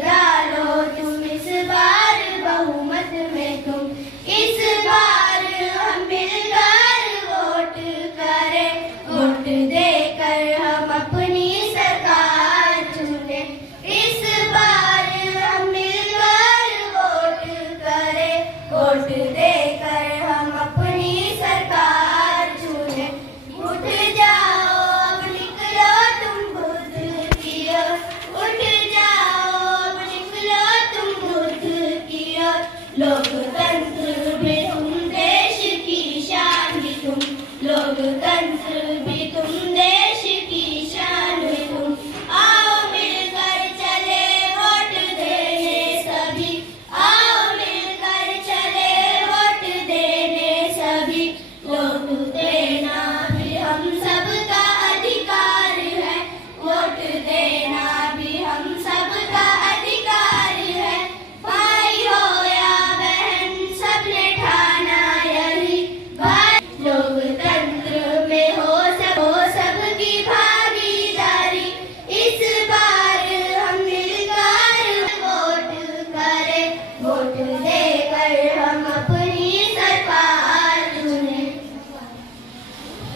डालो तुम इस बार बहुमत में, तुम इस बार हम मिलकर वोट करें, वोट देकर हम अपनी सरकार चुने। इस बार हम मिलकर वोट करें, वोट देकर हम अपनी सरकार चुने। उठ जाओ अब निकलो तुम बुद्ध की ओर, उठ जाओ अब निकलो तुम बुद्ध की ओर। लोकतंत्र भी तुम देश की शान भी तुम, लोकतंत्र भी तुम देश की शान भी तुम। आओ मिलकर चले वोट देने सभी, आओ मिलकर चले वोट देने सभी। वोट देना भी हम सबका अधिकार है, वोट देना भी हम सबका अधिकार है। भाई हो या बहन सबने ठाना यही, भाई लोकतंत्र में हो सबकी भागीदारी। इस बार हम मिलकर वोट करें, वोट